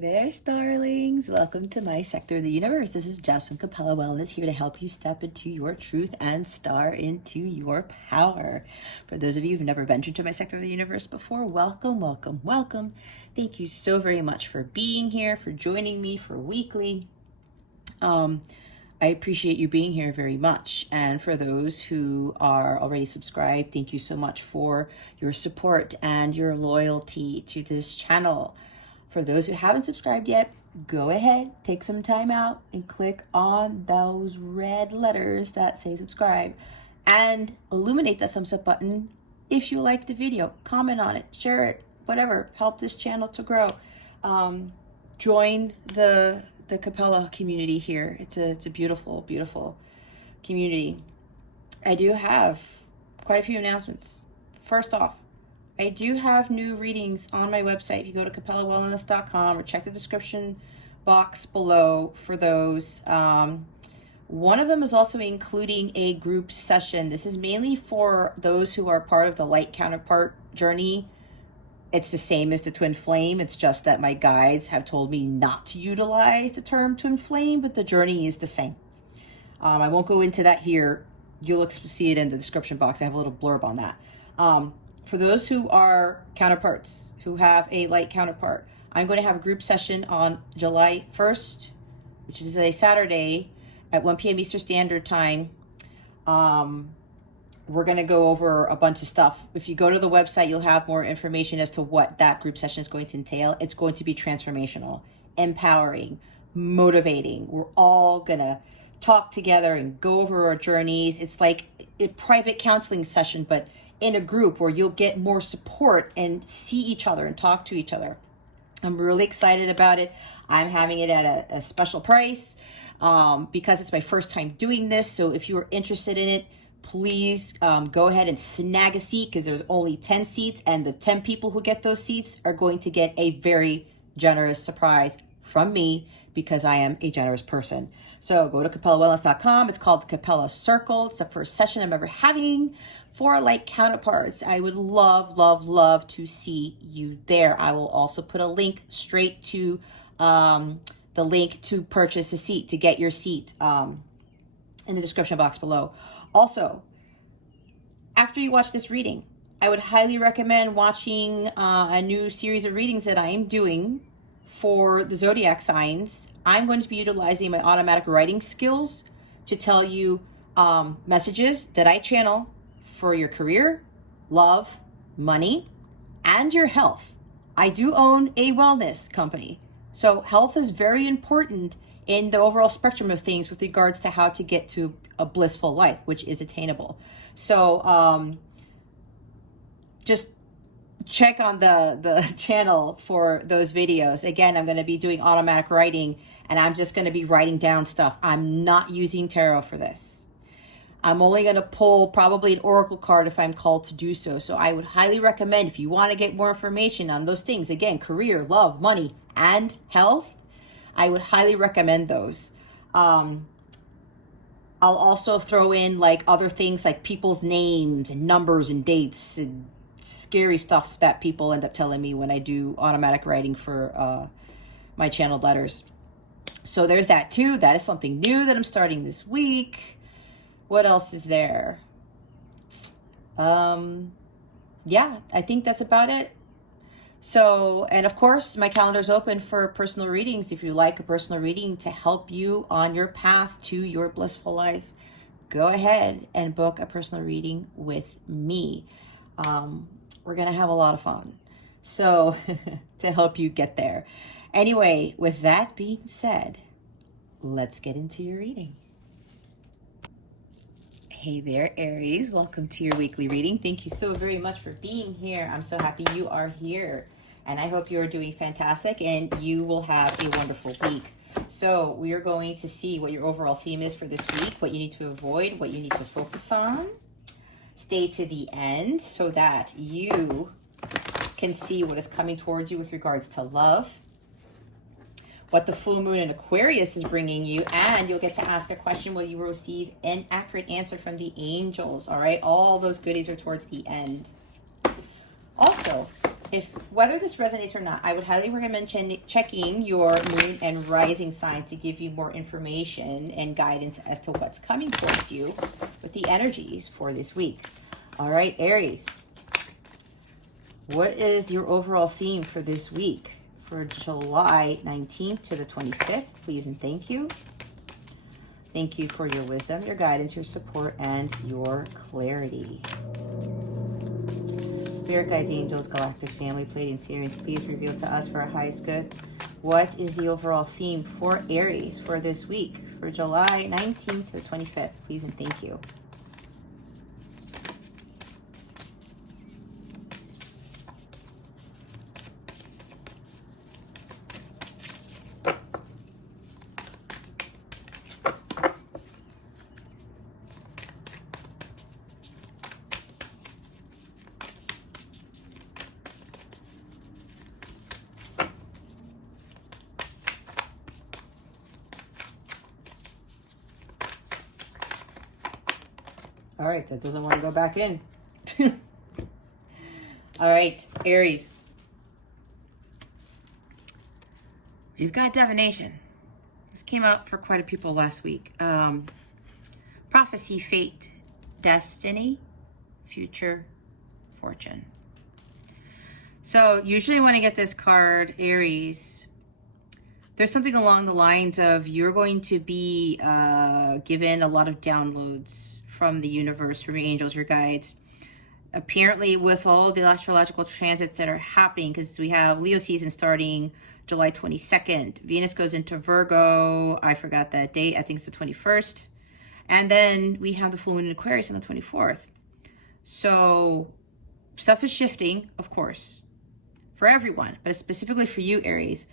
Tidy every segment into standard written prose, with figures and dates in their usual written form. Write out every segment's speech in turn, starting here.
Hey there, starlings. Welcome to my sector of the universe. This is Jess from Capella Wellness, here to help you step into your truth and star into your power. For those of you who've never ventured to my sector of the universe before, welcome, welcome, welcome. Thank you so very much for being here, for joining me for weekly. I appreciate you being here very much. And for those who are already subscribed, thank you so much for your support and your loyalty to this channel. For those who haven't subscribed yet, go ahead, take some time out and click on those red letters that say subscribe and illuminate the thumbs up button if you like the video. Comment on it, share it, whatever. Help this channel to grow. Join the Capella community here. It's a beautiful, beautiful community. I do have quite a few announcements. First off, I do have new readings on my website. If you go to capellawellness.com or check the description box below for those. One of them is also including a group session. This is mainly for those who are part of the Light Counterpart journey. It's the same as the twin flame. It's just that my guides have told me not to utilize the term twin flame, but the journey is the same. I won't go into that here. You'll see it in the description box. I have a little blurb on that. For those who are counterparts, who have a light counterpart, I'm going to have a group session on July 1st, which is a Saturday at 1 p.m. Eastern Standard Time. We're going to go over a bunch of stuff. If you go to the website, you'll have more information as to what that group session is going to entail. It's going to be transformational, empowering, motivating. We're all going to talk together and go over our journeys. It's like a private counseling session, but in a group where you'll get more support and see each other and talk to each other. I'm really excited about it. I'm having it at a special price because it's my first time doing this. So if you are interested in it, please go ahead and snag a seat, because there's only 10 seats, and the 10 people who get those seats are going to get a very generous surprise from me, because I am a generous person. So go to capellawellness.com. It's called the Capella Circle. It's the first session I'm ever having for Light Counterparts. I would love, love, love to see you there. I will also put a link straight to the link to purchase a seat, to get your seat in the description box below. Also, after you watch this reading, I would highly recommend watching a new series of readings that I am doing for the zodiac signs. I'm going to be utilizing my automatic writing skills to tell you messages that I channel for your career, love, money, and your health. I do own a wellness company, so health is very important in the overall spectrum of things with regards to how to get to a blissful life, which is attainable. So just check on the channel for those videos. Again, I'm going to be doing automatic writing, and I'm just going to be writing down stuff. I'm not using tarot for this. I'm only going to pull probably an oracle card if I'm called to do so. So I would highly recommend, if you want to get more information on those things, again, career, love, money, and health, I would highly recommend those. I'll also throw in like other things like people's names and numbers and dates and scary stuff that people end up telling me when I do automatic writing for my channeled letters. So there's that too. That is something new that I'm starting this week. What else is there? Yeah, I think that's about it. So, and of course, my calendar is open for personal readings. If you like a personal reading to help you on your path to your blissful life, go ahead and book a personal reading with me. We're going to have a lot of fun. So, to help you get there. Anyway, with that being said, let's get into your reading. Hey there, Aries. Welcome to your weekly reading. Thank you so very much for being here. I'm so happy you are here. And I hope you are doing fantastic and you will have a wonderful week. So we are going to see what your overall theme is for this week, what you need to avoid, what you need to focus on. Stay to the end so that you can see what is coming towards you with regards to love, what the full moon in Aquarius is bringing you, and you'll get to ask a question where you will receive an accurate answer from the angels. All right, all those goodies are towards the end. Also, if whether this resonates or not, I would highly recommend checking your moon and rising signs to give you more information and guidance as to what's coming towards you with the energies for this week. All right, Aries, what is your overall theme for this week for July 19th to the 25th? Please and thank you. Thank you for your wisdom, your guidance, your support, and your clarity. Spirit guides, angels, galactic family, Pleiadian series, please reveal to us for our highest good. What is the overall theme for Aries for this week, for July 19th to the 25th? Please and thank you. All right, that doesn't want to go back in. All right, Aries. You've got divination. This came out for quite a people last week. Prophecy, fate, destiny, future, fortune. So usually when I get this card, Aries, there's something along the lines of you're going to be given a lot of downloads from the universe, from your angels, your guides. Apparently with all the astrological transits that are happening, because we have Leo season starting July 22nd. Venus goes into Virgo. I forgot that date. I think it's the 21st. And then we have the full moon in Aquarius on the 24th. So stuff is shifting, of course, for everyone, but specifically for you, Aries.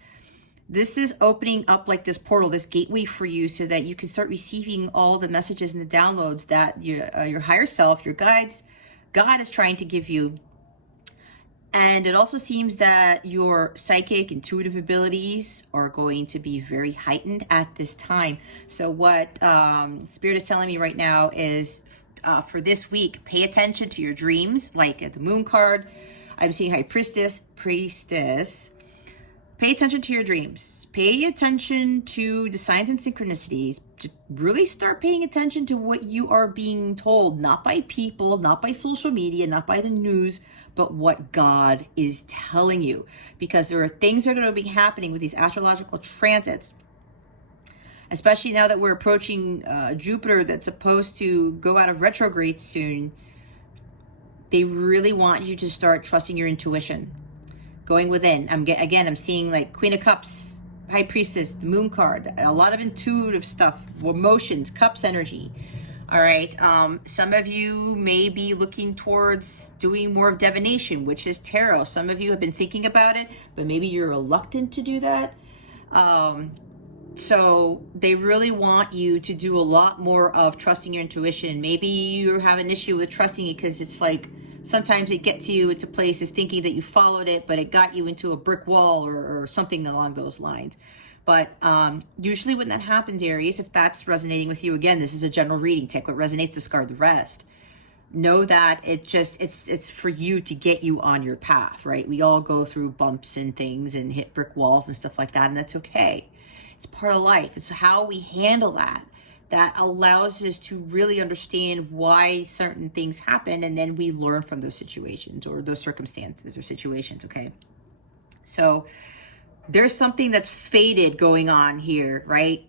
This is opening up like this portal, this gateway for you so that you can start receiving all the messages and the downloads that your higher self, your guides, God is trying to give you. And it also seems that your psychic, intuitive abilities are going to be very heightened at this time. So what Spirit is telling me right now is for this week, pay attention to your dreams, like at the moon card. I'm seeing High Priestess. Pay attention to your dreams. Pay attention to the signs and synchronicities. To really start paying attention to what you are being told, not by people, not by social media, not by the news, but what God is telling you. Because there are things that are going to be happening with these astrological transits, especially now that we're approaching Jupiter that's supposed to go out of retrograde soon. They really want you to start trusting your intuition. Going within. I'm seeing like Queen of Cups, High Priestess, the Moon card, a lot of intuitive stuff, emotions, Cups energy. All right. Some of you may be looking towards doing more of divination, which is tarot. Some of you have been thinking about it, but maybe you're reluctant to do that. So they really want you to do a lot more of trusting your intuition. Maybe you have an issue with trusting it because it's like, sometimes it gets you into places thinking that you followed it, but it got you into a brick wall or something along those lines. But usually when that happens, Aries, if that's resonating with you, again, this is a general reading. Take what resonates, discard the rest. Know that it's for you to get you on your path, right? We all go through bumps and things and hit brick walls and stuff like that, and that's okay. It's part of life. It's how we handle that allows us to really understand why certain things happen, and then we learn from those situations or those circumstances or situations, okay? So there's something that's faded going on here, right?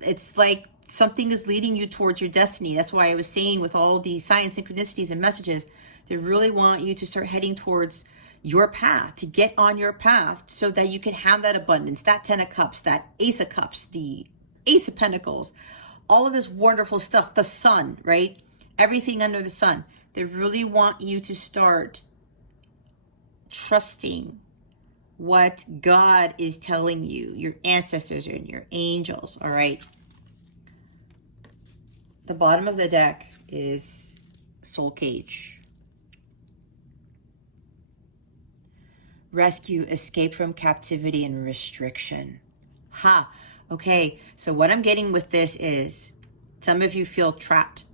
It's like something is leading you towards your destiny. That's why I was saying with all these signs, synchronicities, and messages, they really want you to start heading towards your path, to get on your path so that you can have that abundance, that 10 of Cups, that Ace of Cups, the Ace of Pentacles, all of this wonderful stuff, the sun, right? Everything under the sun. They really want you to start trusting what God is telling you, your ancestors and your angels, all right? The bottom of the deck is Soul Cage. Rescue, escape from captivity and restriction. Okay, so what I'm getting with this is some of you feel trapped.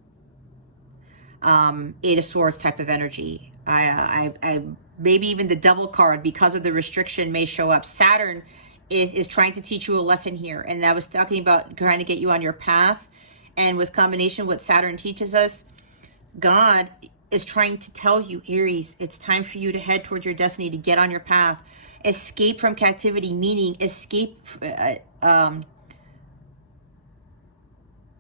Eight of Swords type of energy. I maybe even the devil card, because of the restriction, may show up. Saturn is trying to teach you a lesson here. And I was talking about trying to get you on your path. And with combination what Saturn teaches us, God is trying to tell you, Aries, it's time for you to head towards your destiny, to get on your path. Escape from captivity, meaning escape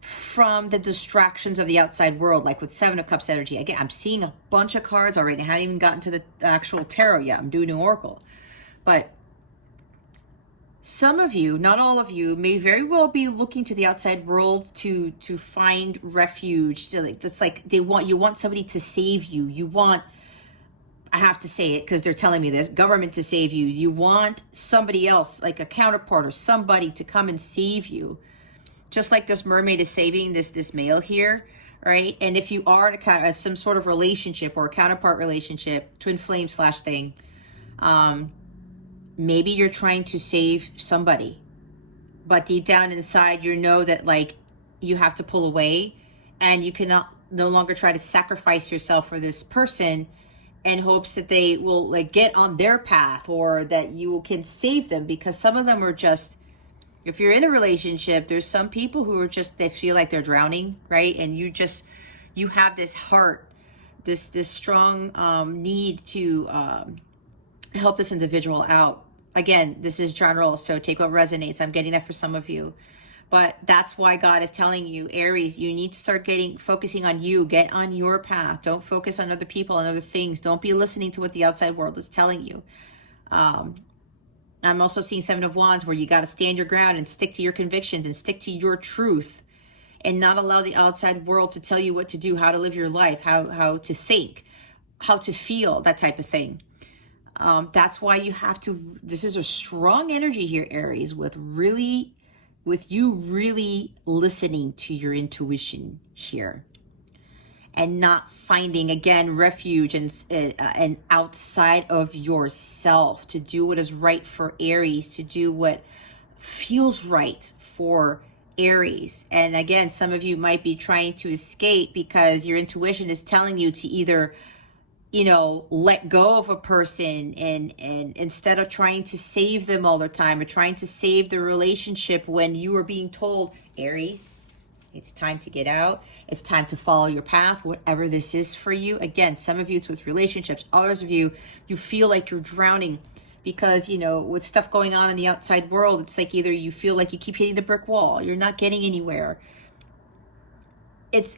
from the distractions of the outside world, like with Seven of Cups energy. Again, I'm seeing a bunch of cards already. I haven't even gotten to the actual tarot yet. I'm doing an oracle. But some of you, not all of you, may very well be looking to the outside world to find refuge. It's like you want somebody to save you. You want, I have to say it because they're telling me this, government to save you. You want somebody else, like a counterpart or somebody, to come and save you. Just like this mermaid is saving this male here, right? And if you are in some sort of relationship or a counterpart relationship, twin flame / thing, maybe you're trying to save somebody, but deep down inside, you know that like you have to pull away, and you cannot no longer try to sacrifice yourself for this person in hopes that they will like get on their path, or that you can save them, because some of them are just, if you're in a relationship, there's some people who are just, they feel like they're drowning, right? And you have this heart, this strong need to help this individual out. Again, this is general, so take what resonates. I'm getting that for some of you. But that's why God is telling you, Aries, you need to start focusing on you. Get on your path. Don't focus on other people and other things. Don't be listening to what the outside world is telling you. I'm also seeing Seven of Wands, where you got to stand your ground and stick to your convictions and stick to your truth, and not allow the outside world to tell you what to do, how to live your life, how to think, how to feel, that type of thing. That's why you have to, this is a strong energy here, Aries, with you really listening to your intuition here, and not finding, again, refuge and outside of yourself to do what is right for Aries, to do what feels right for Aries. And again, some of you might be trying to escape because your intuition is telling you to either, let go of a person and instead of trying to save them all the time, or trying to save the relationship, when you are being told, Aries, it's time to get out. It's time to follow your path, whatever this is for you. Again, some of you it's with relationships. Others of you feel like you're drowning because, with stuff going on in the outside world, it's like either you feel like you keep hitting the brick wall, you're not getting anywhere.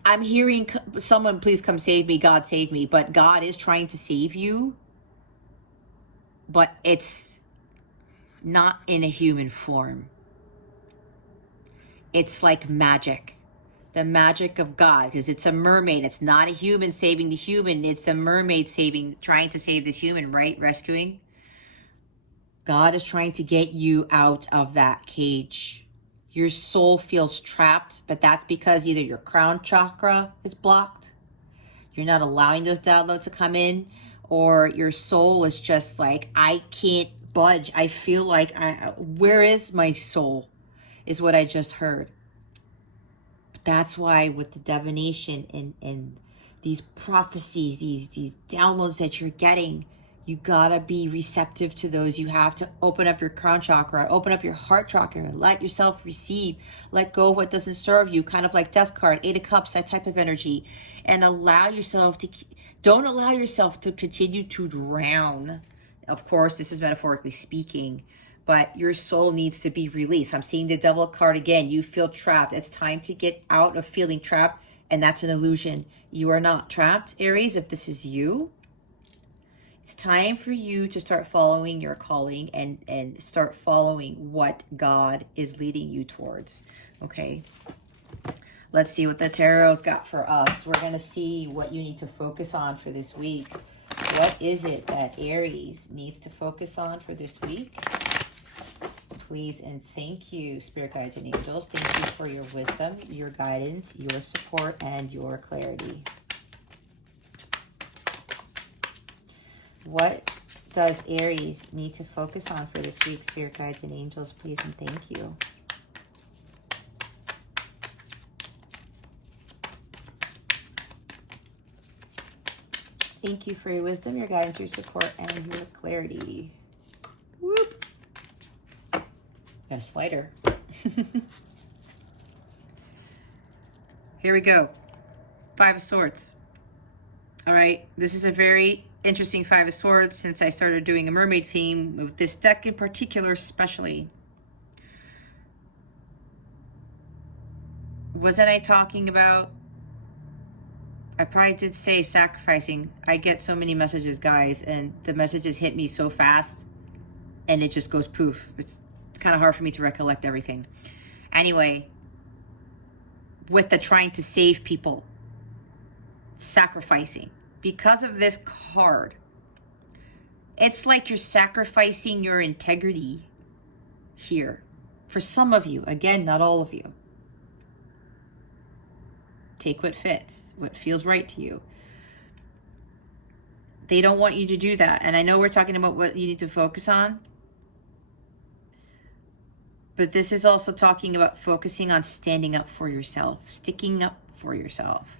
I'm hearing someone, please come save me, God save me. But God is trying to save you, but it's not in a human form. It's like magic. The magic of God, because it's a mermaid. It's not a human saving the human. It's a mermaid trying to save this human, right? Rescuing. God is trying to get you out of that cage. Your soul feels trapped, but that's because either your crown chakra is blocked, you're not allowing those downloads to come in, or your soul is just like, I can't budge. I feel like, where is my soul, is what I just heard. That's why with the divination and these prophecies, these downloads that you're getting, you gotta be receptive to those. You have to open up your crown chakra, open up your heart chakra, and let yourself receive. Let go of what doesn't serve you, kind of like Death card, Eight of Cups, that type of energy. And don't allow yourself to continue to drown. Of course, this is metaphorically speaking, but your soul needs to be released. I'm seeing the Devil card again. You feel trapped. It's time to get out of feeling trapped, and that's an illusion. You are not trapped, Aries, if this is you. It's time for you to start following your calling and start following what God is leading you towards, okay? Let's see what the tarot's got for us. We're going to see what you need to focus on for this week. What is it that Aries needs to focus on for this week? Please and thank you, Spirit Guides and Angels. Thank you for your wisdom, your guidance, your support, and your clarity. What does Aries need to focus on for this week, Spirit Guides and Angels? Please and thank you. Thank you for your wisdom, your guidance, your support, and your clarity. Whoop. Got a slider. Here we go. Five of Swords. All right. This is a very interesting Five of Swords since I started doing a mermaid theme with this deck in particular, especially. Wasn't I talking about, I probably did say sacrificing. I get so many messages, guys, and the messages hit me so fast and it just goes poof. It's kind of hard for me to recollect everything. Anyway, with the trying to save people, sacrificing. Because of this card, it's like you're sacrificing your integrity here. For some of you, again, not all of you. Take what fits, what feels right to you. They don't want you to do that. And I know we're talking about what you need to focus on. But this is also talking about focusing on standing up for yourself, sticking up for yourself.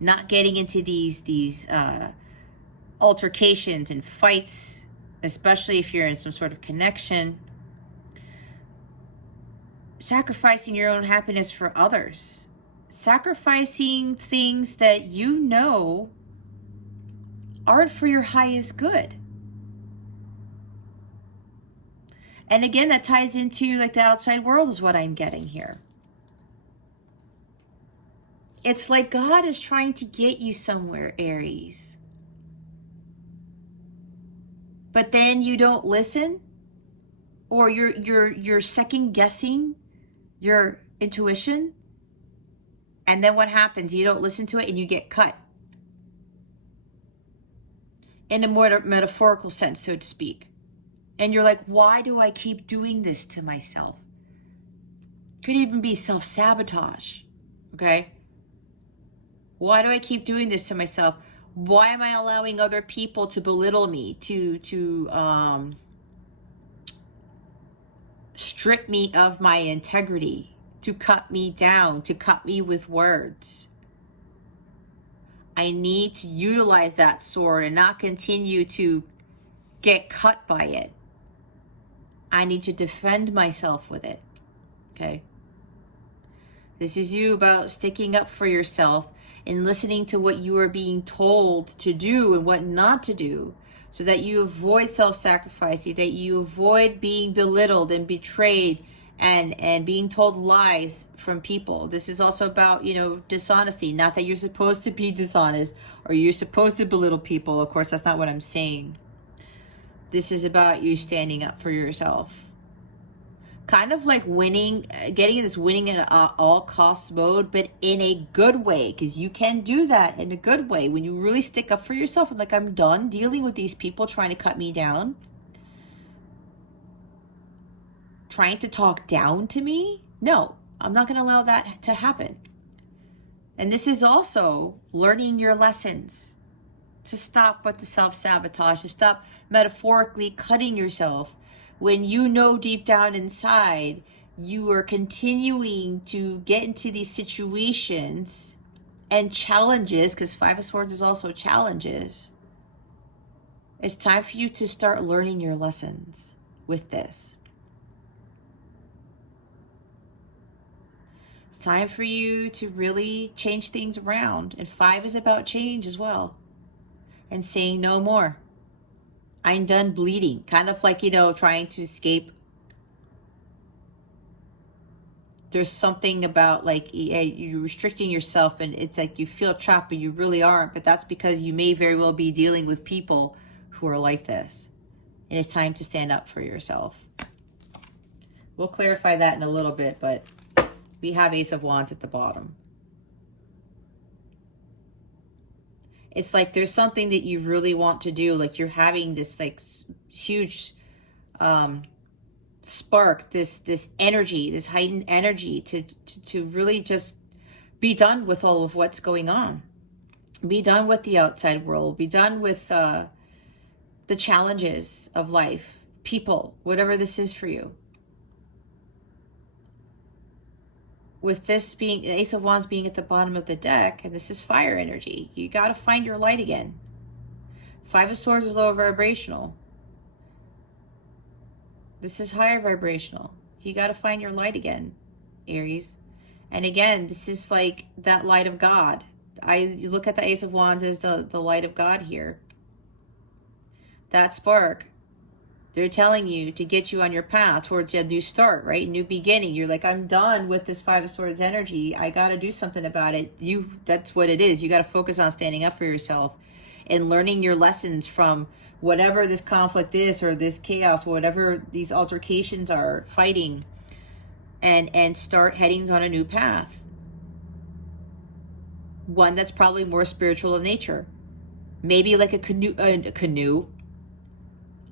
Not getting into these altercations and fights, especially if you're in some sort of connection. Sacrificing your own happiness for others. Sacrificing things that you know aren't for your highest good. And again, that ties into like the outside world is what I'm getting here. It's like God is trying to get you somewhere, Aries. But then you don't listen, or you're second guessing your intuition. And then what happens? You don't listen to it and you get cut. In a more metaphorical sense, so to speak. And you're like, why do I keep doing this to myself? Could even be self-sabotage, okay? Why do I keep doing this to myself? Why am I allowing other people to belittle me, to strip me of my integrity, to cut me down, to cut me with words? I need to utilize that sword and not continue to get cut by it. I need to defend myself with it, okay? This is you about sticking up for yourself and listening to what you are being told to do and what not to do, so that you avoid self-sacrificing, that you avoid being belittled and betrayed and being told lies from people. This is also about, you know, dishonesty. Not that you're supposed to be dishonest or you're supposed to belittle people. Of course, that's not what I'm saying. This is about you standing up for yourself. Kind of like winning, getting this winning at all costs mode, but in a good way, because you can do that in a good way. When you really stick up for yourself and like, I'm done dealing with these people trying to cut me down, trying to talk down to me. No, I'm not going to allow that to happen. And this is also learning your lessons, to stop with the self-sabotage, to stop metaphorically cutting yourself when you know deep down inside you are continuing to get into these situations and challenges, because Five of Swords is also challenges. It's time for you to start learning your lessons with this. It's time for you to really change things around. And 5 is about change as well. And saying no more. I'm done bleeding. Kind of like, you know, trying to escape. There's something about like you're restricting yourself and it's like you feel trapped, but you really aren't. But that's because you may very well be dealing with people who are like this. And it's time to stand up for yourself. We'll clarify that in a little bit, but we have Ace of Wands at the bottom. It's like there's something that you really want to do. Like you're having this like huge spark, this energy, this heightened energy to really just be done with all of what's going on. Be done with the outside world. Be done with the challenges of life, people, whatever this is for you. With this being Ace of Wands being at the bottom of the deck, and this is fire energy, you got to find your light again. Five of Swords is lower vibrational. This is higher vibrational. You got to find your light again, Aries. And again, this is like that light of God. You look at the Ace of Wands as the light of God here. That spark. They're telling you to get you on your path towards a new start, right? New beginning. You're like, I'm done with this Five of Swords energy. I got to do something about it. That's what it is. You got to focus on standing up for yourself and learning your lessons from whatever this conflict is, or this chaos, whatever these altercations are, fighting, and start heading on a new path. One that's probably more spiritual of nature. Maybe like a canoe.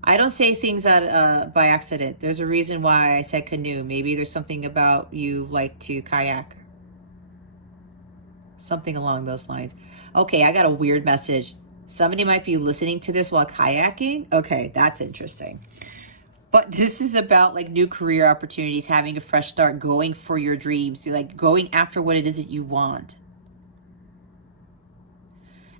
I don't say things by accident. There's a reason why I said canoe. Maybe there's something about you like to kayak. Something along those lines. Okay, I got a weird message. Somebody might be listening to this while kayaking. Okay, that's interesting. But this is about like new career opportunities, having a fresh start, going for your dreams, like going after what it is that you want.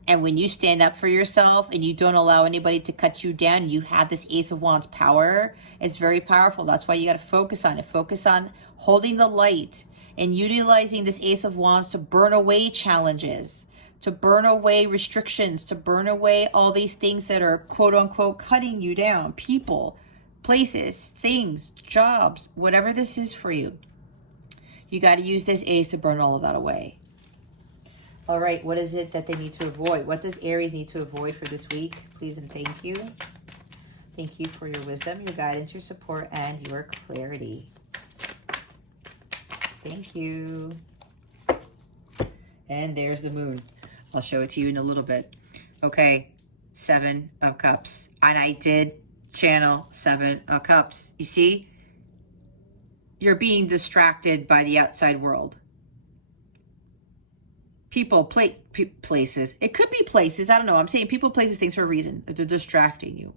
And when you stand up for yourself and you don't allow anybody to cut you down, you have this Ace of Wands power. It's very powerful. That's why you got to focus on it. Focus on holding the light and utilizing this Ace of Wands to burn away challenges, to burn away restrictions, to burn away all these things that are quote unquote cutting you down. People, places, things, jobs, whatever this is for you. You got to use this Ace to burn all of that away. All right, what is it that they need to avoid? What does Aries need to avoid for this week? Please and thank you. Thank you for your wisdom, your guidance, your support, and your clarity. Thank you. And there's the moon. I'll show it to you in a little bit. Okay, Seven of Cups. And I did channel Seven of Cups. You see? You're being distracted by the outside world. People, places. It could be places. I don't know. I'm saying people, places, things for a reason. They're distracting you.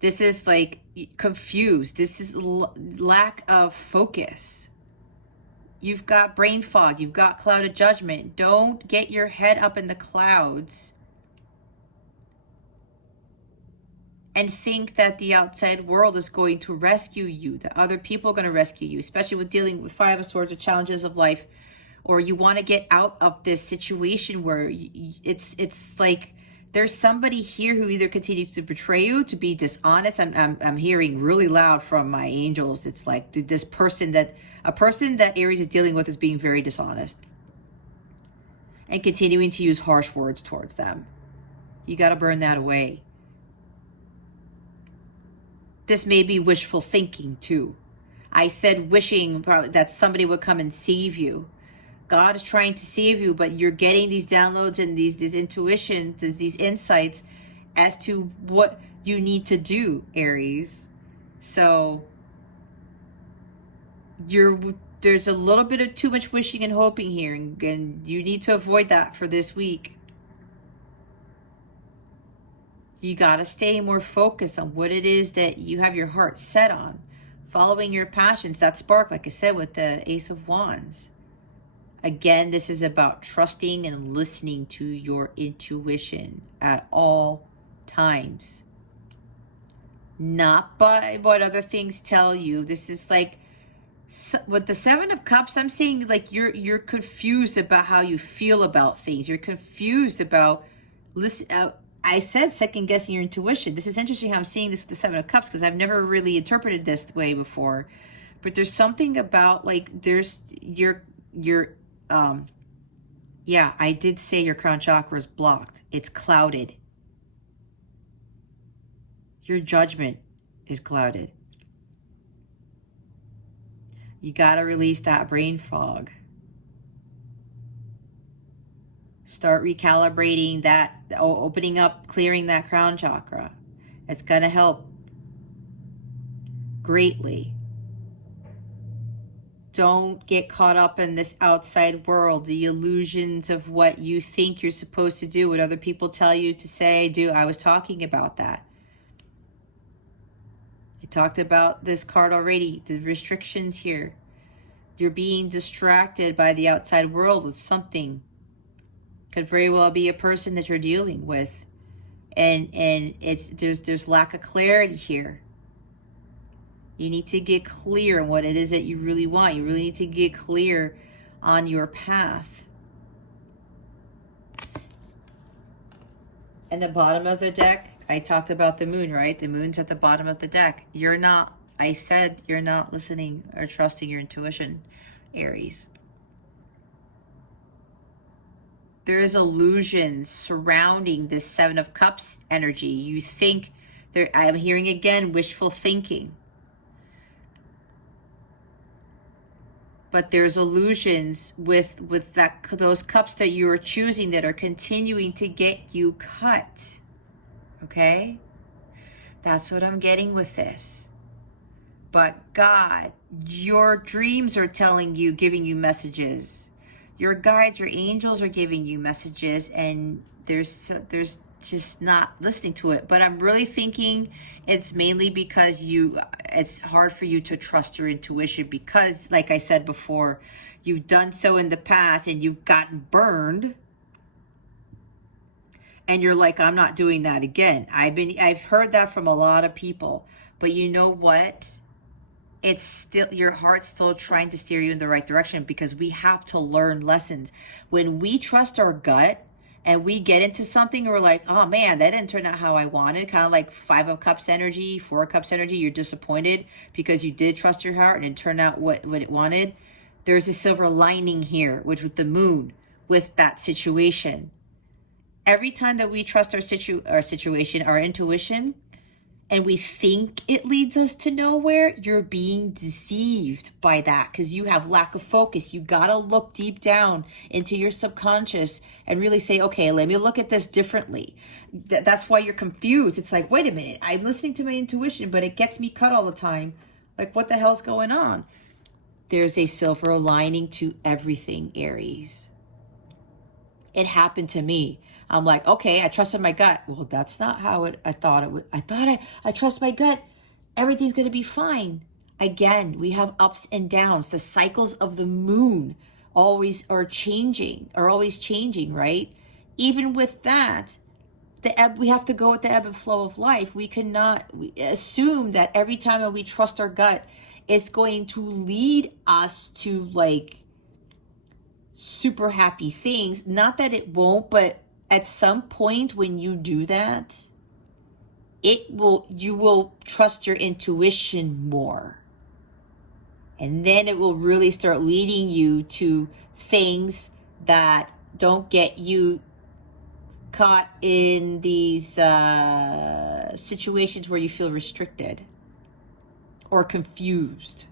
This is like confused. This is lack of focus. You've got brain fog. You've got clouded judgment. Don't get your head up in the clouds and think that the outside world is going to rescue you, that other people are going to rescue you, especially with dealing with Five of Swords or challenges of life. Or you want to get out of this situation where it's like there's somebody here who either continues to betray you, to be dishonest. I'm hearing really loud from my angels. It's like this person that Aries is dealing with is being very dishonest and continuing to use harsh words towards them. You got to burn that away. This may be wishful thinking too. I said wishing that somebody would come and save you. God is trying to save you, but you're getting these downloads and these intuition, these insights as to what you need to do, Aries. So there's a little bit of too much wishing and hoping here, and you need to avoid that for this week. You got to stay more focused on what it is that you have your heart set on, following your passions, that spark, like I said, with the Ace of Wands. Again, this is about trusting and listening to your intuition at all times. Not by what other things tell you. This is like, with the Seven of Cups, I'm saying like you're confused about how you feel about things. You're confused about, I said second guessing your intuition. This is interesting how I'm seeing this with the Seven of Cups, because I've never really interpreted this way before. But there's something about like yeah, I did say your crown chakra is blocked. It's clouded. Your judgment is clouded. You got to release that brain fog. Start recalibrating that, opening up, clearing that crown chakra. It's going to help greatly. Don't get caught up in this outside world, the illusions of what you think you're supposed to do, what other people tell you to say, do. I was talking about that. I talked about this card already, the restrictions here. You're being distracted by the outside world with something. Could very well be a person that you're dealing with. And there's lack of clarity here. You need to get clear on what it is that you really want. You really need to get clear on your path. And the bottom of the deck, I talked about the moon, right? The moon's at the bottom of the deck. I said you're not listening or trusting your intuition, Aries. There is illusions surrounding this Seven of Cups energy. You think I'm hearing again, wishful thinking. But there's illusions with those cups that you are choosing that are continuing to get you cut. Okay? That's what I'm getting with this. But God, your dreams are telling you, giving you messages. Your guides, your angels are giving you messages, and there's just not listening to it. But I'm really thinking it's mainly because it's hard for you to trust your intuition because, like I said before, you've done so in the past and you've gotten burned. And you're like, I'm not doing that again. I've heard that from a lot of people. But you know what? It's still, your heart's still trying to steer you in the right direction because we have to learn lessons. When we trust our gut and we get into something and we're like, oh man, that didn't turn out how I wanted, kind of like 5 of Cups energy, 4 of Cups energy, you're disappointed because you did trust your heart and it turned out what it wanted. There's a silver lining here, which with the moon, with that situation. Every time that we trust our situation, our intuition, and we think it leads us to nowhere, you're being deceived by that because you have lack of focus. You gotta look deep down into your subconscious and really say, okay, let me look at this differently. That's why you're confused. It's like, wait a minute, I'm listening to my intuition, but it gets me cut all the time. Like, what the hell's going on? There's a silver lining to everything, Aries. It happened to me. I'm like, okay, I trusted my gut. Well, that's not how I thought it would. I trust my gut. Everything's going to be fine. Again, we have ups and downs. The cycles of the moon always are always changing, right? Even with that, we have to go with the ebb and flow of life. We cannot assume that every time that we trust our gut, it's going to lead us to like super happy things. Not that it won't, but at some point when you do that, you will trust your intuition more. And then it will really start leading you to things that don't get you caught in these situations where you feel restricted or confused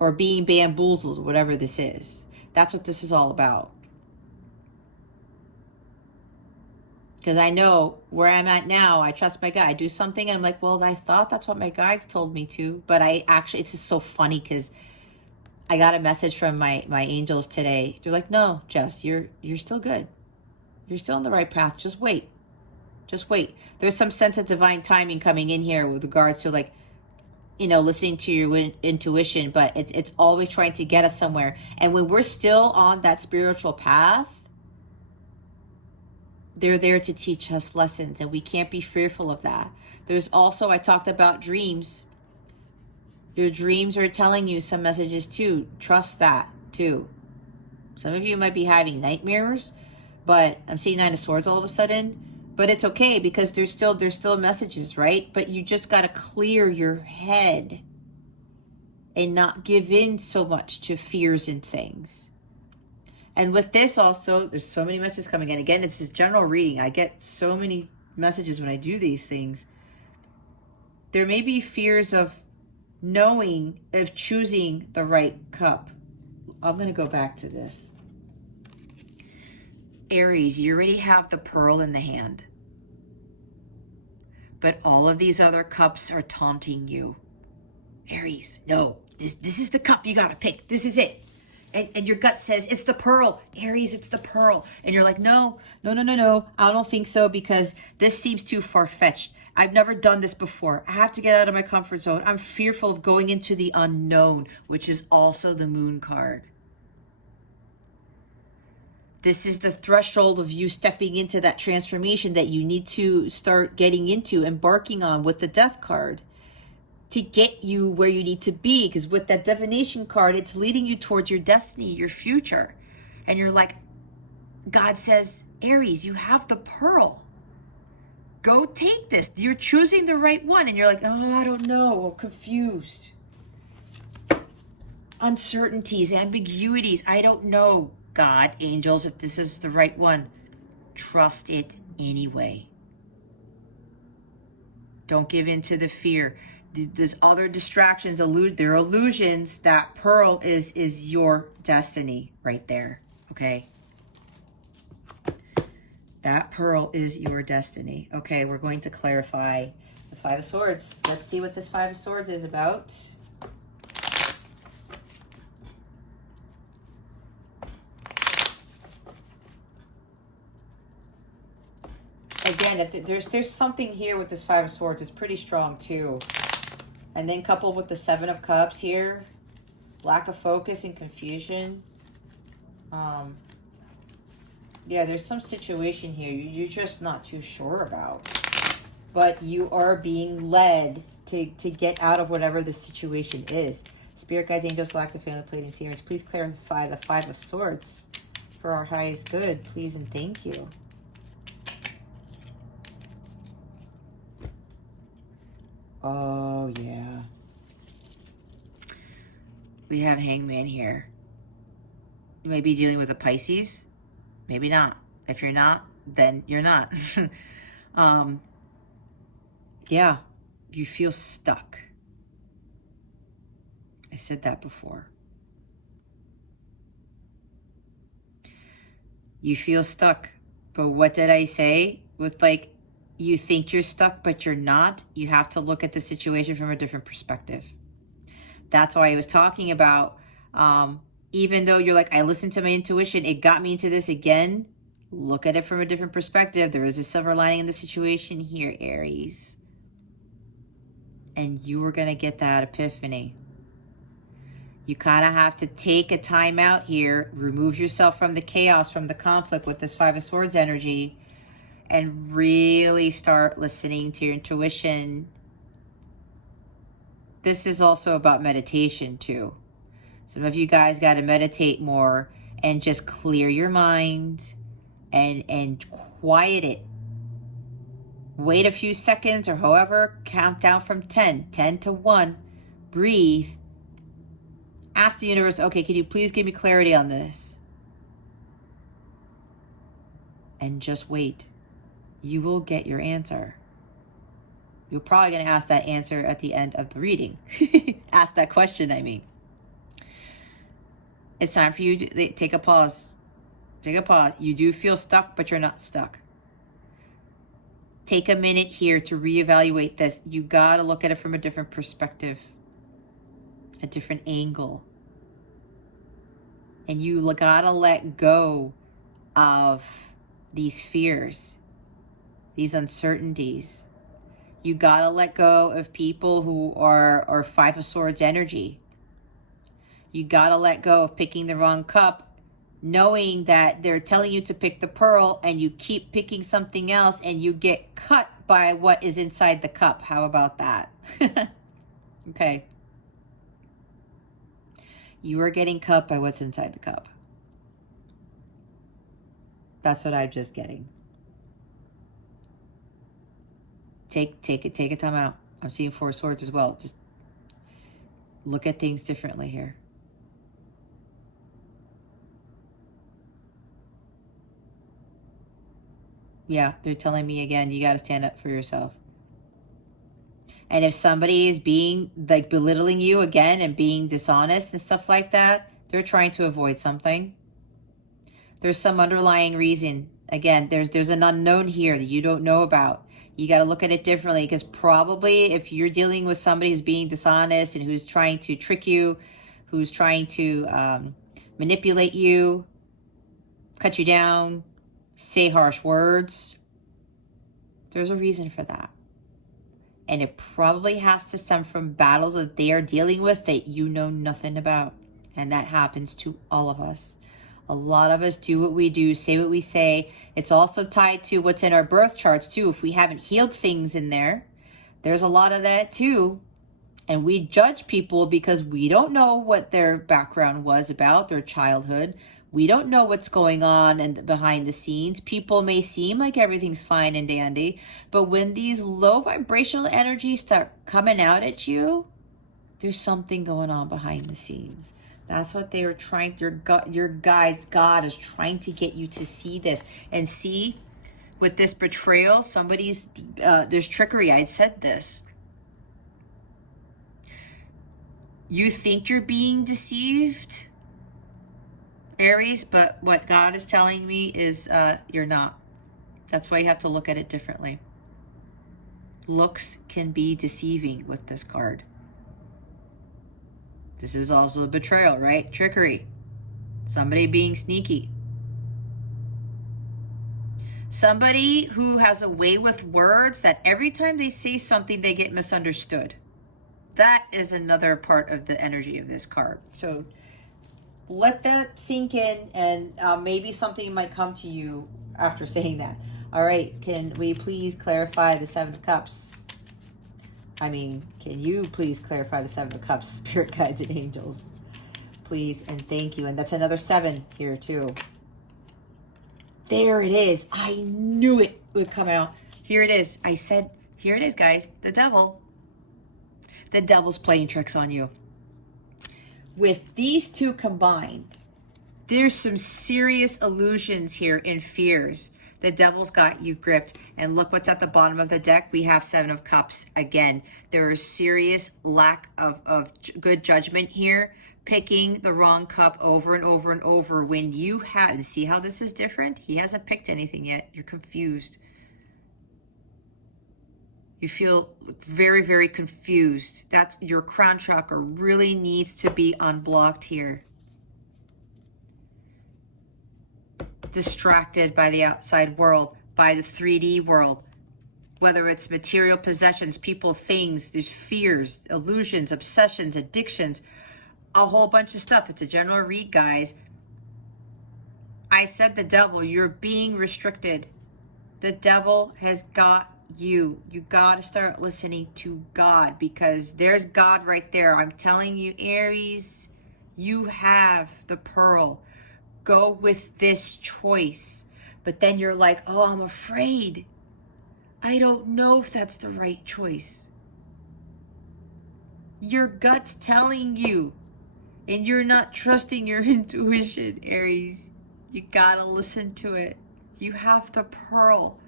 or being bamboozled, whatever this is. That's what this is all about. Because I know where I'm at now, I trust my gut. I do something and I'm like, well, I thought that's what my guides told me to. But it's just so funny because I got a message from my angels today. They're like, no, Jess, you're still good. You're still on the right path. Just wait. Just wait. There's some sense of divine timing coming in here with regards to like, listening to your intuition, but it's always trying to get us somewhere. And when we're still on that spiritual path, they're there to teach us lessons, and we can't be fearful of that. There's also, I talked about dreams. Your dreams are telling you some messages too. Trust that too. Some of you might be having nightmares, but I'm seeing 9 of Swords all of a sudden. But it's okay because there's still messages, right? But you just got to clear your head and not give in so much to fears and things. And with this also, there's so many messages coming in. Again, it's a general reading. I get so many messages when I do these things. There may be fears of choosing the right cup. I'm going to go back to this. Aries, you already have the pearl in the hand. But all of these other cups are taunting you. Aries, no, this is the cup you got to pick. This is it. And your gut says, it's the pearl. Aries, it's the pearl. And you're like, no. I don't think so because this seems too far-fetched. I've never done this before. I have to get out of my comfort zone. I'm fearful of going into the unknown, which is also the moon card. This is the threshold of you stepping into that transformation that you need to start getting into, embarking on with the Death card to get you where you need to be. Because with that divination card, it's leading you towards your destiny, your future. And you're like, God says, Aries, you have the pearl. Go take this. You're choosing the right one. And you're like, oh, I don't know. I'm confused. Uncertainties, ambiguities. I don't know, God, angels, if this is the right one. Trust it anyway. Don't give in to the fear. There's other distractions, they're illusions. That pearl is your destiny right there, okay? That pearl is your destiny. Okay, we're going to clarify the Five of Swords. Let's see what this Five of Swords is about. Again, if there's something here with this Five of Swords, it's pretty strong too. And then coupled with the Seven of Cups here, lack of focus and confusion. Yeah, there's some situation here you're just not too sure about. But you are being led to get out of whatever the situation is. Spirit guides, angels, galactic family, plating seers, please clarify the Five of Swords for our highest good, please and thank you. Oh, yeah. We have Hangman here. You may be dealing with a Pisces. Maybe not. If you're not, then you're not. Yeah, you feel stuck. I said that before. You feel stuck. But what did I say? With like, you think you're stuck, but you're not. You have to look at the situation from a different perspective. That's why I was talking about, even though you're like, I listened to my intuition, it got me into this again. Look at it from a different perspective. There is a silver lining in the situation here, Aries. And you are going to get that epiphany. You kind of have to take a time out here, remove yourself from the chaos, from the conflict with this Five of Swords energy, and really start listening to your intuition. This is also about meditation too. Some of you guys got to meditate more and just clear your mind and quiet it. Wait a few seconds or however, count down from 10 to 1. Breathe. Ask the universe, okay, can you please give me clarity on this? And just wait. You will get your answer. You're probably going to ask that answer at the end of the reading. Ask that question, I mean. It's time for you to take a pause. Take a pause. You do feel stuck, but you're not stuck. Take a minute here to reevaluate this. You got to look at it from a different perspective, a different angle. And you got to let go of these fears, these uncertainties. You got to let go of people who are Five of Swords energy. You got to let go of picking the wrong cup, knowing that they're telling you to pick the pearl and you keep picking something else and you get cut by what is inside the cup. How about that? Okay. You are getting cut by what's inside the cup. That's what I'm just getting. Take a time out. I'm seeing Four of Swords as well. Just look at things differently here. Yeah, they're telling me again, you got to stand up for yourself. And if somebody is being like belittling you again and being dishonest and stuff like that, they're trying to avoid something. There's some underlying reason. Again, there's an unknown here that you don't know about. You got to look at it differently, because probably if you're dealing with somebody who's being dishonest and who's trying to trick you, who's trying to manipulate you, cut you down, say harsh words, there's a reason for that. And it probably has to stem from battles that they are dealing with that you know nothing about. And that happens to all of us. A lot of us do what we do, say what we say. It's also tied to what's in our birth charts too. If we haven't healed things in there, there's a lot of that too. And we judge people because we don't know what their background was about, their childhood. We don't know what's going on and behind the scenes. People may seem like everything's fine and dandy, but when these low vibrational energies start coming out at you, there's something going on behind the scenes. That's what they were trying, your guides, God is trying to get you to see this. And see, with this betrayal, there's trickery. I said this. You think you're being deceived, Aries, but what God is telling me is you're not. That's why you have to look at it differently. Looks can be deceiving with this card. This is also a betrayal, right? Trickery. Somebody being sneaky. Somebody who has a way with words that every time they say something, they get misunderstood. That is another part of the energy of this card. So let that sink in, and maybe something might come to you after saying that. All right, can we please clarify the Seven of Cups? I mean, can you please clarify the Seven of Cups, Spirit Guides and Angels? Please and thank you. And that's another 7 here too. There it is. I knew it would come out. Here it is. I said, here it is, guys. The devil. The devil's playing tricks on you. With these two combined, there's some serious illusions here and fears. The devil's got you gripped. And look what's at the bottom of the deck. We have 7 of Cups again. There is serious lack of good judgment here. Picking the wrong cup over and over and over when you have. See how this is different? He hasn't picked anything yet. You're confused. You feel very, very confused. That's your crown chakra really needs to be unblocked here. Distracted by the outside world, by the 3D world, whether it's material possessions, people, things, there's fears, illusions, obsessions, addictions, a whole bunch of stuff. It's a general read, guys. I said the devil, you're being restricted. The devil has got you. You got to start listening to God, because there's God right there. I'm telling you, Aries, you have the pearl. Go with this choice. But then you're like, oh, I'm afraid. I don't know if that's the right choice. Your gut's telling you, and you're not trusting your intuition, Aries. You gotta listen to it. You have the pearl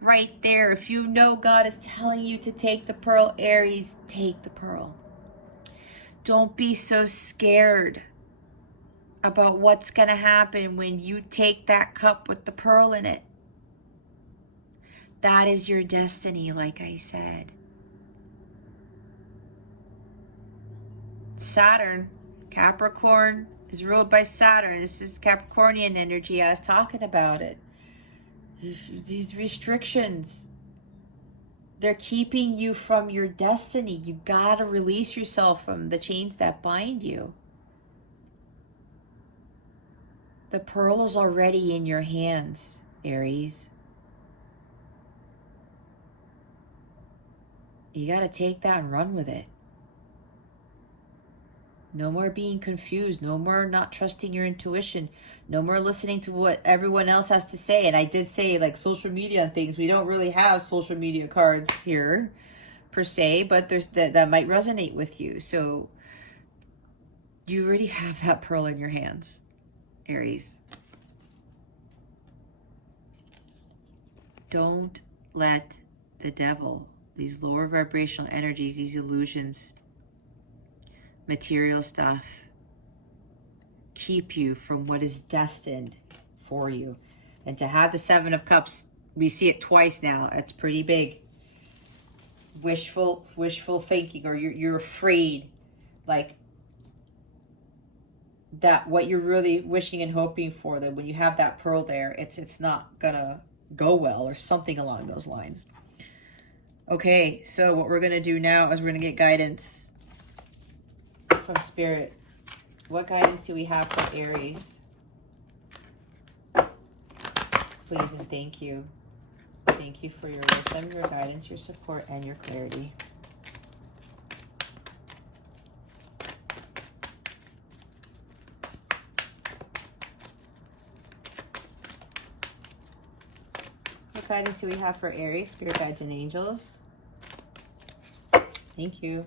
right there. If you know God is telling you to take the pearl, Aries, take the pearl. Don't be so scared about what's going to happen when you take that cup with the pearl in it. That is your destiny, like I said. Saturn, Capricorn is ruled by Saturn. This is Capricornian energy. I was talking about it. These restrictions, they're keeping you from your destiny. You got to release yourself from the chains that bind you. The pearl is already in your hands, Aries. You got to take that and run with it. No more being confused. No more not trusting your intuition. No more listening to what everyone else has to say. And I did say, like, social media and things. We don't really have social media cards here, per se, but there's that might resonate with you. So you already have that pearl in your hands, Aries. Don't let the devil, these lower vibrational energies, these illusions, material stuff, keep you from what is destined for you. And to have the 7 of Cups, we see it twice now. It's pretty big. Wishful thinking, or you're afraid, like that what you're really wishing and hoping for, that when you have that pearl there, it's not gonna go well, or something along those lines. Okay, so what we're gonna do now is we're gonna get guidance from Spirit. What guidance do we have for Aries? please, and thank you. Thank you for your wisdom, your guidance, your support, and your clarity. What guidance do we have for Aries, spirit guides, and angels? Thank you.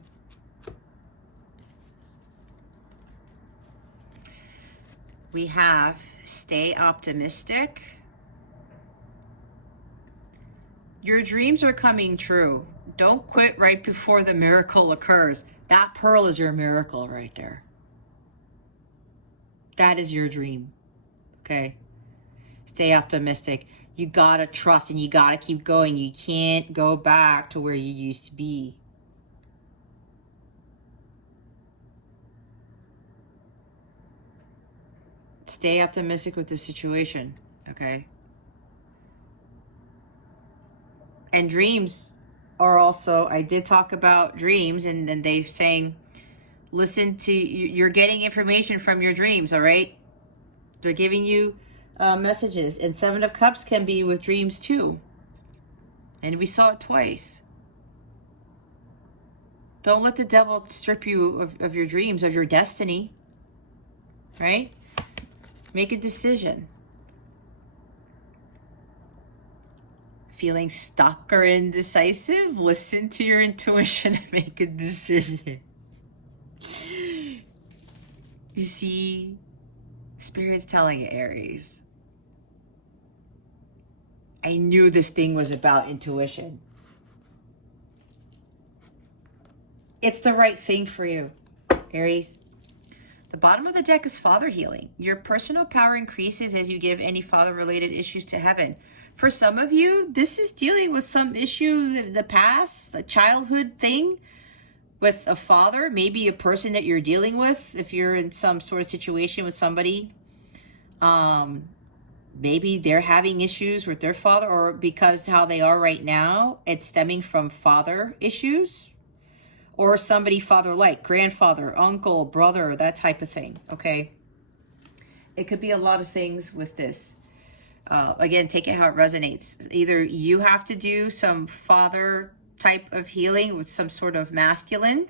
We have stay optimistic. Your dreams are coming true. Don't quit right before the miracle occurs. That pearl is your miracle right there. That is your dream. Okay? Stay optimistic. You gotta trust and you gotta keep going. You can't go back to where you used to be. Stay optimistic with the situation. Okay? And dreams are also, I did talk about dreams, and they're saying, listen to, you're getting information from your dreams, all right? They're giving you messages. And Seven of Cups can be with dreams too. And we saw it twice. Don't let the devil strip you of your dreams, of your destiny, right? Make a decision. Feeling stuck or indecisive? Listen to your intuition and make a decision. You see, Spirit's telling you, Aries. I knew this thing was about intuition. It's the right thing for you, Aries. The bottom of the deck is father healing. Your personal power increases as you give any father-related issues to heaven. For some of you, this is dealing with some issue in the past, a childhood thing with a father, maybe a person that you're dealing with. If you're in some sort of situation with somebody, maybe they're having issues with their father, or because how they are right now, it's stemming from father issues, or somebody father-like, grandfather, uncle, brother, that type of thing, okay? It could be a lot of things with this. Again, take it how it resonates. Either you have to do some father type of healing with some sort of masculine,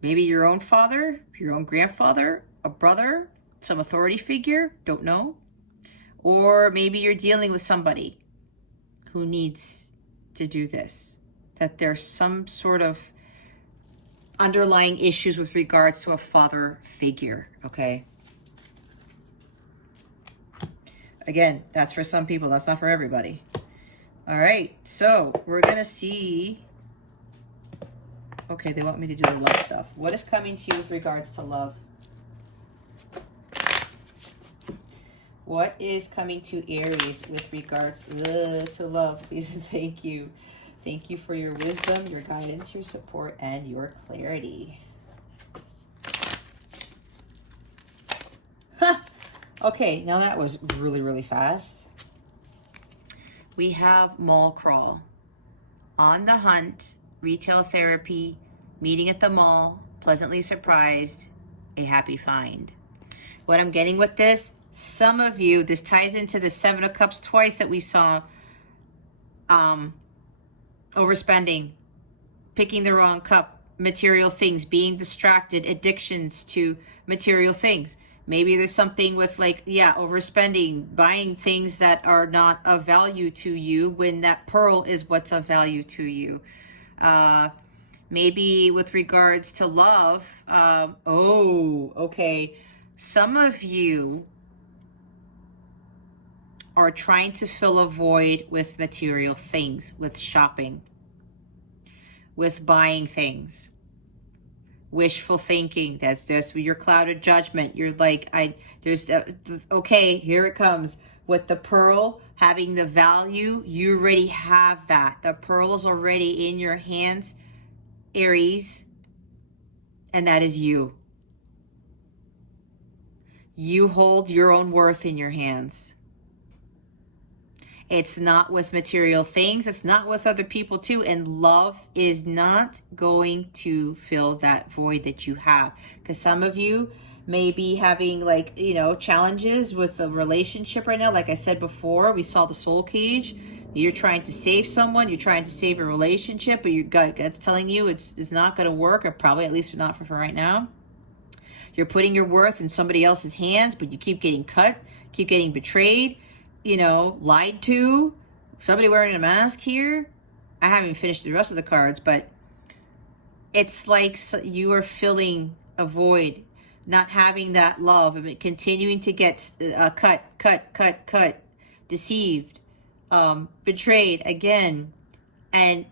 maybe your own father, your own grandfather, a brother, some authority figure, don't know. Or maybe you're dealing with somebody who needs to do this, that there's some sort of underlying issues with regards to a father figure, okay? Again, that's for some people. That's not for everybody. All right, so we're going to see. Okay, they want me to do the love stuff. What is coming to you with regards to love? What is coming to Aries with regards to love? Please and thank you. Thank you for your wisdom, your guidance, your support, and your clarity. Okay, now that was really, really fast. We have mall crawl. On the hunt, retail therapy, meeting at the mall, pleasantly surprised, a happy find. What I'm getting with this, some of you, this ties into the Seven of Cups twice that we saw. Overspending, picking the wrong cup, material things, being distracted, addictions to material things. Maybe there's something with like, yeah, overspending, buying things that are not of value to you when that pearl is what's of value to you. Maybe with regards to love, okay. Some of you are trying to fill a void with material things, with shopping, with buying things. Wishful thinking, that's just your clouded judgment. You're like, okay, here it comes. With the pearl having the value, you already have that. The pearl is already in your hands, Aries, and that is you. You hold your own worth in your hands. It's not with material things. It's not with other people too. And love is not going to fill that void that you have. Because some of you maybe having like, you know, challenges with a relationship right now. Like I said before, we saw the soul cage. You're trying to save someone, you're trying to save a relationship, but your gut's telling you it's not going to work, or probably at least not for right now. You're putting your worth in somebody else's hands, but you keep getting cut, keep getting betrayed, you know, lied to. Somebody wearing a mask here. I haven't even finished the rest of the cards, but it's like you are filling a void, not having that love, I mean, continuing to get cut, deceived, betrayed again. And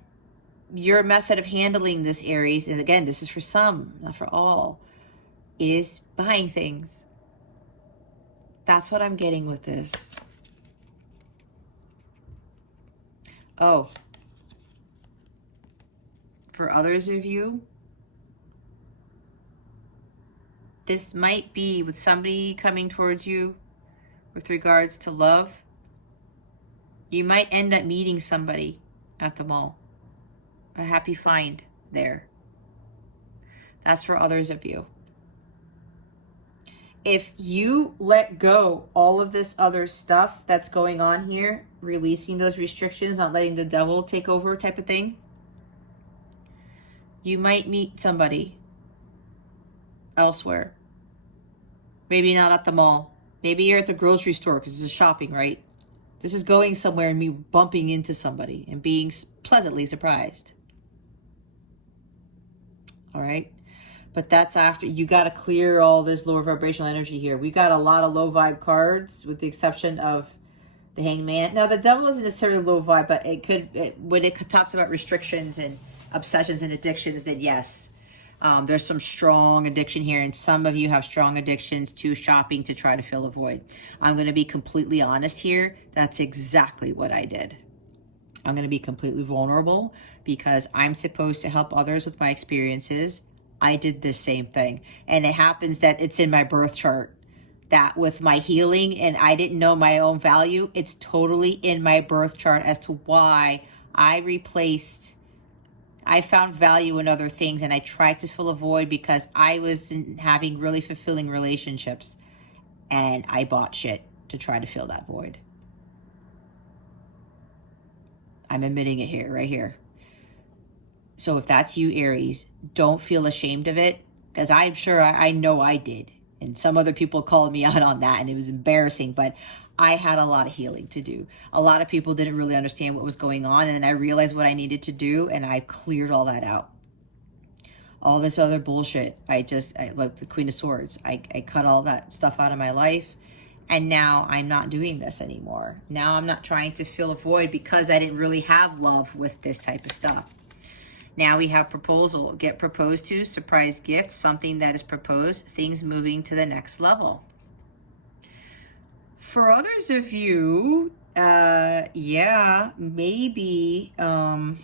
your method of handling this, Aries, and again, this is for some, not for all, is buying things. That's what I'm getting with this. Oh, for others of you, this might be with somebody coming towards you with regards to love. You might end up meeting somebody at the mall. A happy find there. That's for others of you. If you let go all of this other stuff that's going on here, releasing those restrictions, not letting the devil take over type of thing, you might meet somebody elsewhere. Maybe not at the mall. Maybe you're at the grocery store because this is shopping, right? This is going somewhere and me bumping into somebody and being pleasantly surprised. All right? But that's after you got to clear all this lower vibrational energy here. We got a lot of low vibe cards with the exception of the Hangman. Now, the devil isn't necessarily low vibe, but it could, when it talks about restrictions and obsessions and addictions, then yes, there's some strong addiction here. And some of you have strong addictions to shopping to try to fill a void. I'm going to be completely honest here. That's exactly what I did. I'm going to be completely vulnerable because I'm supposed to help others with my experiences. I did the same thing. And it happens that it's in my birth chart. That with my healing and I didn't know my own value, it's totally in my birth chart as to why I found value in other things and I tried to fill a void because I wasn't having really fulfilling relationships. And I bought shit to try to fill that void. I'm admitting it here, right here. So if that's you, Aries, don't feel ashamed of it, because I'm sure I know I did. And some other people called me out on that and it was embarrassing, but I had a lot of healing to do. A lot of people didn't really understand what was going on, and then I realized what I needed to do and I cleared all that out. All this other bullshit, I like the Queen of Swords, I cut all that stuff out of my life. And now I'm not doing this anymore. Now I'm not trying to fill a void because I didn't really have love with this type of stuff. Now we have proposal, get proposed to, surprise gift, something that is proposed, things moving to the next level. For others of you, yeah, maybe, oh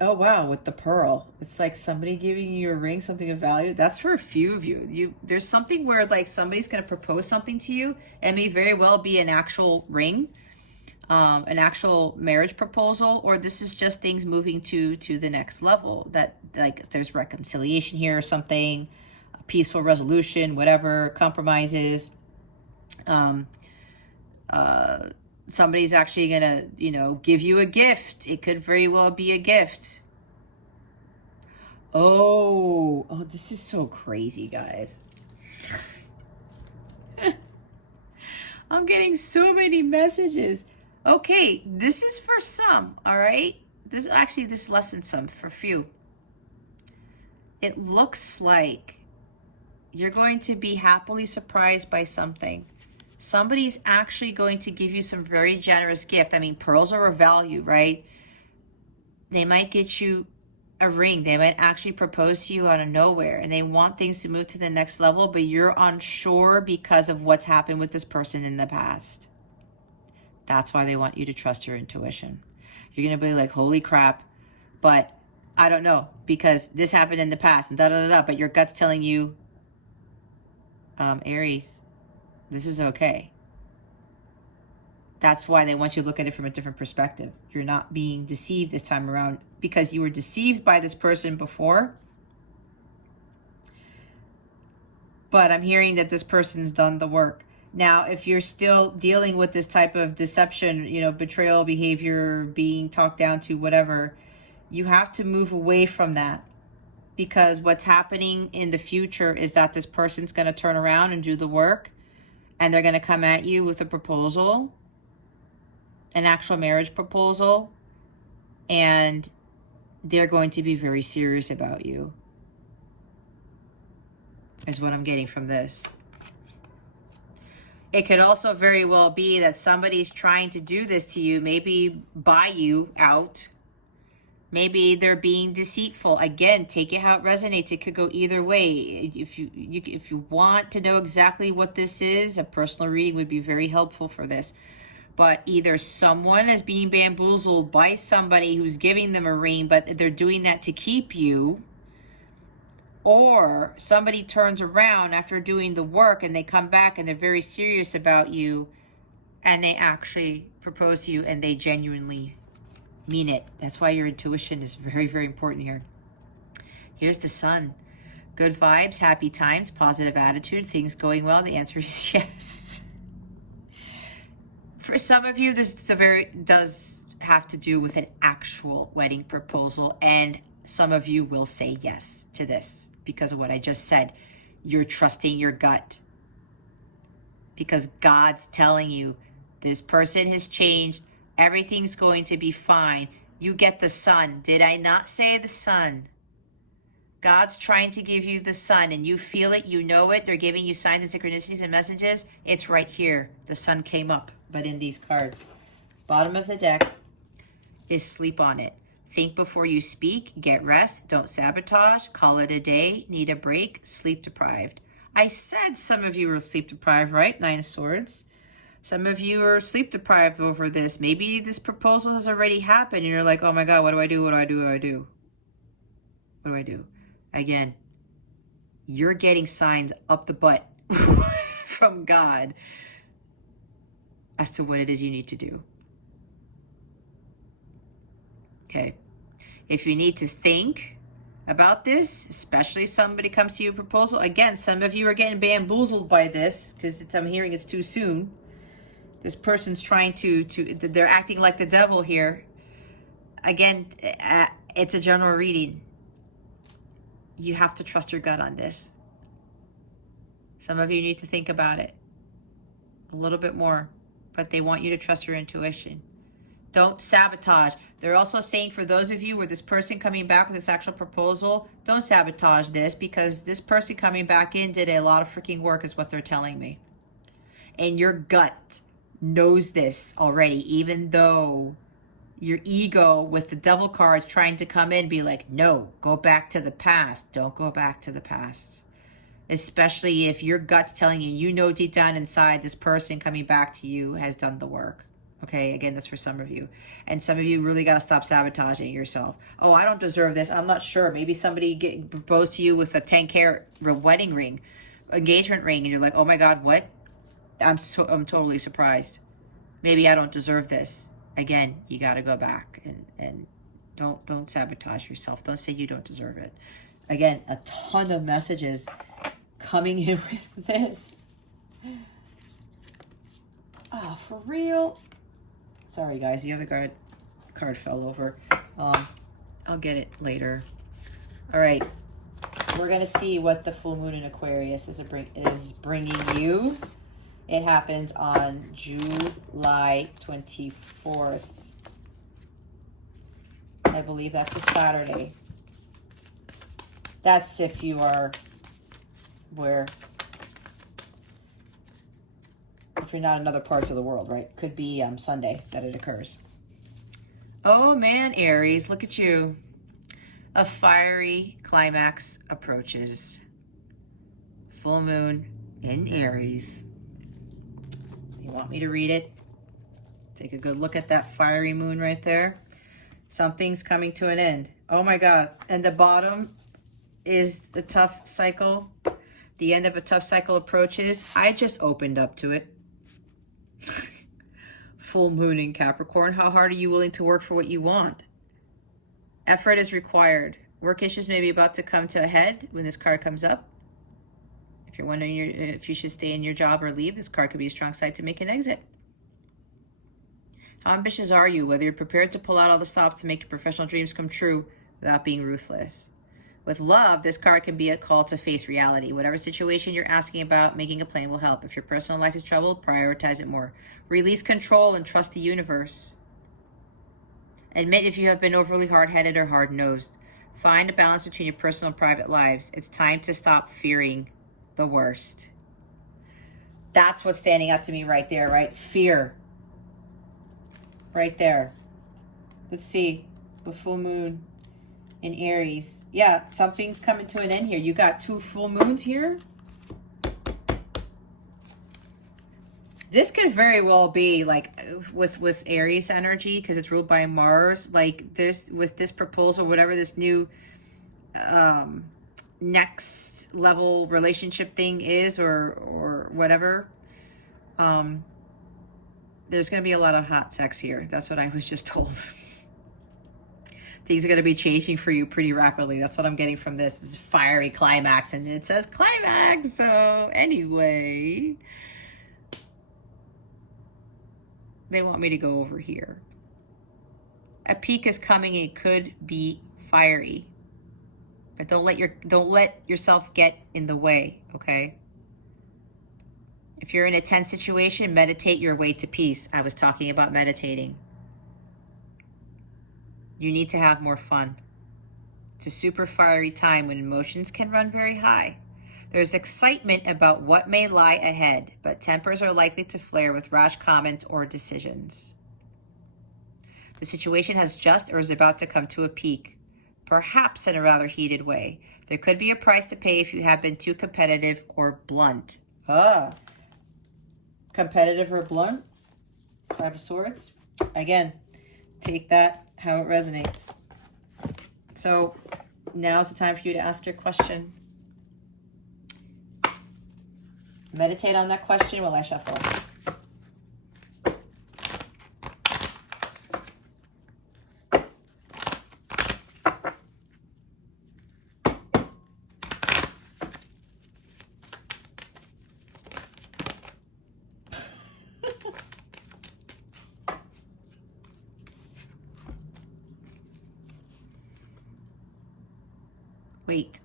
wow, with the pearl, it's like somebody giving you a ring, something of value. That's for a few of you. There's something where like somebody's going to propose something to you. It may very well be an actual ring. An actual marriage proposal, or this is just things moving to the next level, that like there's reconciliation here or something, a peaceful resolution, whatever, compromises. Somebody's actually gonna, you know, give you a gift. It could very well be a gift. Oh, this is so crazy, guys. I'm getting so many messages. Okay, this is for some, all right? This lesson's some for few. It looks like you're going to be happily surprised by something. Somebody's actually going to give you some very generous gift. I mean, pearls are a value, right? They might get you a ring. They might actually propose to you out of nowhere, and they want things to move to the next level, but you're unsure because of what's happened with this person in the past. That's why they want you to trust your intuition. You're going to be like, holy crap, but I don't know because this happened in the past and da-da-da-da, but your gut's telling you, Aries, this is okay. That's why they want you to look at it from a different perspective. You're not being deceived this time around because you were deceived by this person before. But I'm hearing that this person's done the work. Now, if you're still dealing with this type of deception, you know, betrayal behavior, being talked down to, whatever, you have to move away from that. Because what's happening in the future is that this person's going to turn around and do the work, and they're going to come at you with a proposal, an actual marriage proposal, and they're going to be very serious about you, is what I'm getting from this. It could also very well be that somebody's trying to do this to you, maybe buy you out. Maybe they're being deceitful. Again, take it how it resonates. It could go either way. If you want to know exactly what this is, a personal reading would be very helpful for this. But either someone is being bamboozled by somebody who's giving them a ring, but they're doing that to keep you, or somebody turns around after doing the work and they come back and they're very serious about you, and they actually propose to you and they genuinely mean it. That's why your intuition is very, very important here. Here's the Sun. Good vibes, happy times, positive attitude, things going well. The answer is yes. For some of you, this does have to do with an actual wedding proposal, and some of you will say yes to this because of what I just said. You're trusting your gut because God's telling you this person has changed. Everything's going to be fine. You get the Sun. Did I not say the Sun? God's trying to give you the Sun, and you feel it, you know it. They're giving you signs and synchronicities and messages. It's right here. The Sun came up, but in these cards. Bottom of the deck is sleep on it. Think before you speak. Get rest. Don't sabotage. Call it a day. Need a break. Sleep deprived. I said some of you are sleep deprived, right? 9 of Swords. Some of you are sleep deprived over this. Maybe this proposal has already happened and you're like, oh my God, what do I do? What do I do? What do I do? What do I do? Again, you're getting signs up the butt from God as to what it is you need to do. Okay. If you need to think about this, especially somebody comes to you with a proposal, again, some of you are getting bamboozled by this because I'm hearing it's too soon. This person's trying they're acting like the devil here. Again, it's a general reading. You have to trust your gut on this. Some of you need to think about it a little bit more, but they want you to trust your intuition. Don't sabotage. They're also saying for those of you where this person coming back with this actual proposal, don't sabotage this because this person coming back in did a lot of freaking work is what they're telling me. And your gut knows this already, even though your ego with the devil cards trying to come in be like, no, go back to the past. Don't go back to the past. Especially if your gut's telling you, you know deep down inside this person coming back to you has done the work. Okay, again, that's for some of you. And some of you really got to stop sabotaging yourself. Oh, I don't deserve this. I'm not sure. Maybe somebody proposed to you with a 10-carat wedding ring, engagement ring, and you're like, oh my God, what? I'm totally surprised. Maybe I don't deserve this. Again, you got to go back and don't sabotage yourself. Don't say you don't deserve it. Again, a ton of messages coming in with this. Oh, for real? Sorry, guys. The other card fell over. I'll get it later. All right. We're going to see what the full moon in Aquarius is bringing you. It happens on July 24th. I believe that's a Saturday. That's if you are if you're not in other parts of the world, right? Could be Sunday that it occurs. Oh man, Aries, look at you. A fiery climax approaches. Full moon in Aries. You want me to read it? Take a good look at that fiery moon right there. Something's coming to an end. Oh my God. And the bottom is the tough cycle. The end of a tough cycle approaches. I just opened up to it. Full moon in Capricorn. How hard are you willing to work for what you want? Effort is required. Work issues may be about to come to a head when this card comes up. If you're wondering if you should stay in your job or leave, this card could be a strong sign to make an exit. How ambitious are you? Whether you're prepared to pull out all the stops to make your professional dreams come true without being ruthless. With love, this card can be a call to face reality. Whatever situation you're asking about, making a plan will help. If your personal life is troubled, prioritize it more. Release control and trust the universe. Admit if you have been overly hard-headed or hard-nosed. Find a balance between your personal and private lives. It's time to stop fearing the worst. That's what's standing out to me right there, right? Fear. Right there. Let's see. The full moon in Aries. Yeah, something's coming to an end here. You got 2 full moons here. This could very well be like with Aries energy, because it's ruled by Mars. Like this, with this proposal, whatever this new next level relationship thing is, or whatever. There's going to be a lot of hot sex here. That's what I was just told. Things are going to be changing for you pretty rapidly. That's what I'm getting from this. This fiery climax, and it says climax. So anyway, they want me to go over here. A peak is coming. It could be fiery, but don't let yourself get in the way. Okay. If you're in a tense situation, meditate your way to peace. I was talking about meditating. You need to have more fun. It's a super fiery time when emotions can run very high. There's excitement about what may lie ahead, but tempers are likely to flare with rash comments or decisions. The situation has just or is about to come to a peak, perhaps in a rather heated way. There could be a price to pay if you have been too competitive or blunt. Competitive or blunt? 5 of Swords. Again, take that how it resonates. So now's the time for you to ask your question. Meditate on that question while I shuffle. Wait.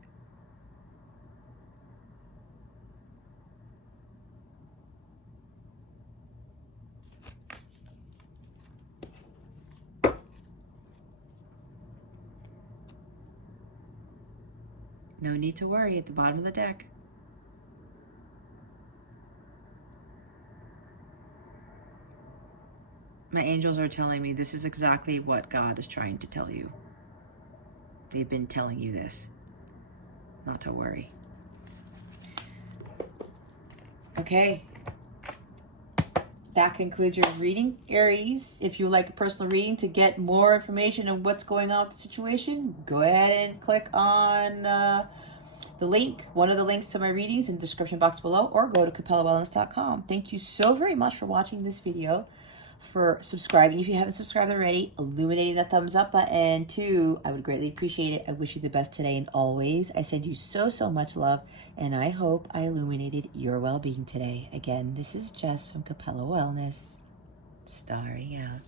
No need to worry at the bottom of the deck. My angels are telling me this is exactly what God is trying to tell you. They've been telling you this. Not to worry. Okay. That concludes your reading, Aries. If you would like a personal reading to get more information on what's going on with the situation, go ahead and click on the link, one of the links to my readings in the description box below, or go to capellawellness.com. Thank you so very much for watching this video, for subscribing if you haven't subscribed already, illuminating that thumbs up button too. I would greatly appreciate it. I wish you the best today and always. I send you so much love, and I hope I illuminated your well-being today. Again, this is Jess from Capella Wellness, starring out.